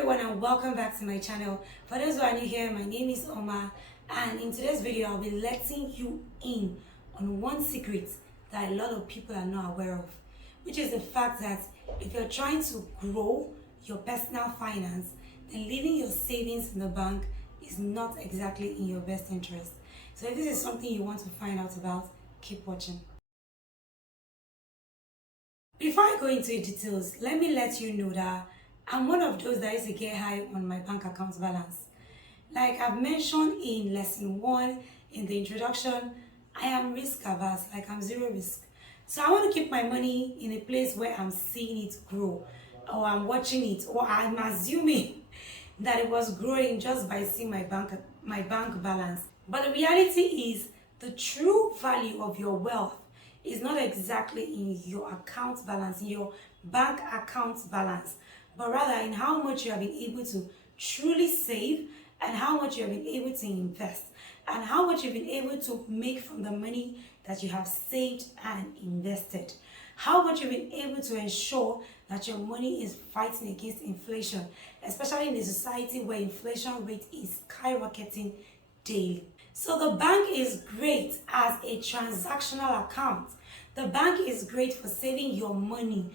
everyone and welcome back to my channel. For those who are new here, my name is Omar, and in today's video I'll be letting you in on one secret that a lot of people are not aware of, which is the fact that if you're trying to grow your personal finance, then leaving your savings in the bank is not exactly in your best interest. So if this is something you want to find out about, keep watching. Before I go into the details, let me let you know that I'm one of those that used to get high on my bank account balance. Like I've mentioned in lesson 1 in the introduction, I am risk averse, like I'm zero risk. So I want to keep my money in a place where I'm seeing it grow, or I'm watching it, or I'm assuming that it was growing just by seeing my bank balance. But the reality is the true value of your wealth is not exactly in your account balance, in your bank account balance, but rather in how much you have been able to truly save, and how much you have been able to invest, and how much you've been able to make from the money that you have saved and invested. How much you've been able to ensure that your money is fighting against inflation, especially in a society where inflation rate is skyrocketing daily. So the bank is great as a transactional account. The bank is great for saving your money,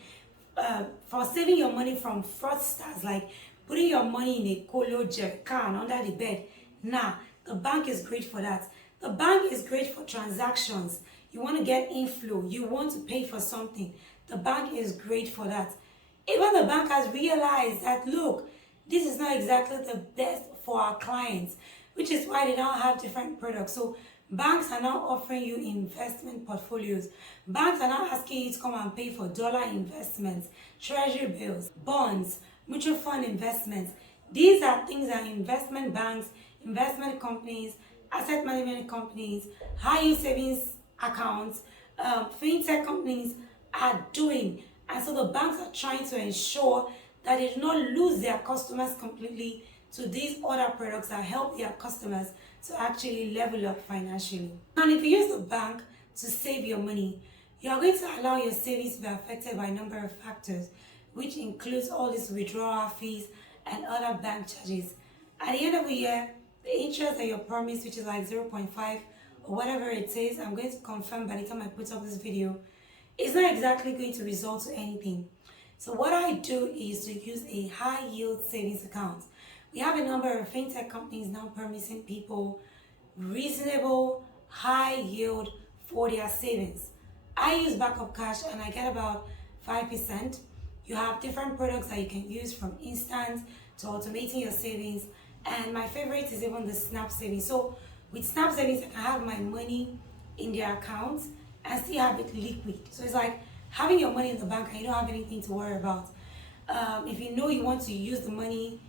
from fraudsters, like putting your money in a colo jerry can under the bed. Nah, the bank is great for that. The bank is great for transactions. You want to get inflow, you want to pay for something. The bank is great for that. Even the bank has realized that, look, this is not exactly the best for our clients, which is why they now have different products. So banks are now offering you investment portfolios. Banks are now asking you to come and pay for dollar investments, treasury bills, bonds, mutual fund investments. These are things that investment banks, investment companies, asset management companies, high-yield savings accounts, fintech companies are doing. And so the banks are trying to ensure that they do not lose their customers completely to these other products that help their customers to actually level up financially. And if you use the bank to save your money, you are going to allow your savings to be affected by a number of factors, which includes all these withdrawal fees and other bank charges. At the end of the year, the interest that you're promised, which is like 0.5 or whatever it is, I'm going to confirm by the time I put up this video, is not exactly going to result to anything. So what I do is to use a high yield savings account. We have a number of fintech companies now promising people reasonable high yield for their savings. I use Backup Cash and I get about 5%. You have different products that you can use, from instant to automating your savings, and my favorite is even the Snap Savings. So with Snap Savings, I can have my money in their account and still have it liquid. So it's like having your money in the bank and you don't have anything to worry about. If you know you want to use the money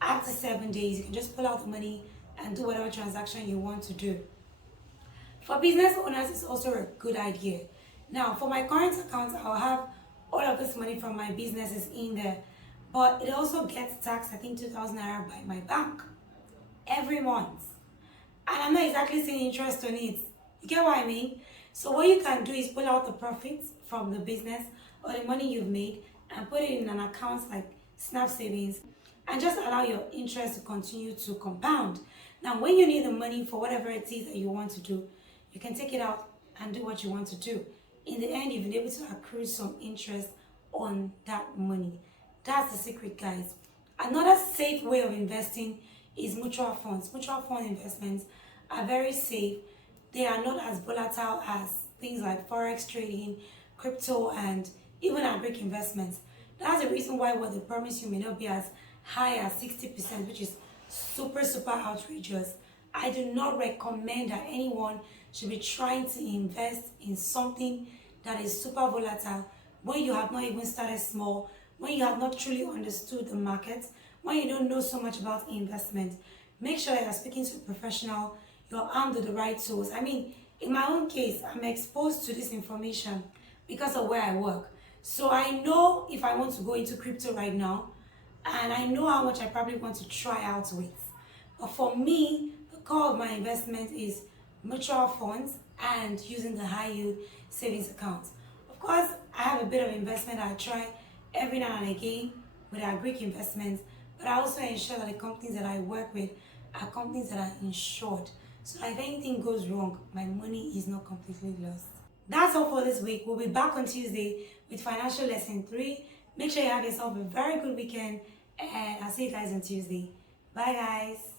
after 7 days, you can just pull out the money and do whatever transaction you want to do. For business owners, it's also a good idea. Now, for my current account, I'll have all of this money from my businesses in there, but it also gets taxed, I think 2,000 naira by my bank every month. And I'm not exactly seeing interest on it. You get what I mean? So what you can do is pull out the profits from the business or the money you've made and put it in an account like Snap Savings, and just allow your interest to continue to compound. Now, when you need the money for whatever it is that you want to do, you can take it out and do what you want to do. In the end, you've been able to accrue some interest on that money. That's the secret, guys. Another safe way of investing is mutual funds. Mutual fund investments are very safe. They are not as volatile as things like forex trading, crypto, and even agri investments. That's the reason why what they promise you may not be as high as 60%, which is super outrageous. I do not recommend that anyone should be trying to invest in something that is super volatile when you have not even started small, when you have not truly understood the market, when you don't know so much about investment. Make sure that you're speaking to a professional, you're armed with the right tools. I mean, in my own case, I'm exposed to this information because of where I work. So I know if I want to go into crypto right now, and I know how much I probably want to try out with. But for me, the core of my investment is mutual funds and using the high yield savings account. Of course, I have a bit of investment I try every now and again with our Greek investments, but I also ensure that the companies that I work with are companies that are insured. So that if anything goes wrong, my money is not completely lost. That's all for this week. We'll be back on Tuesday with financial lesson 3. Make sure you have yourself a very good weekend, and I'll see you guys on Tuesday. Bye guys.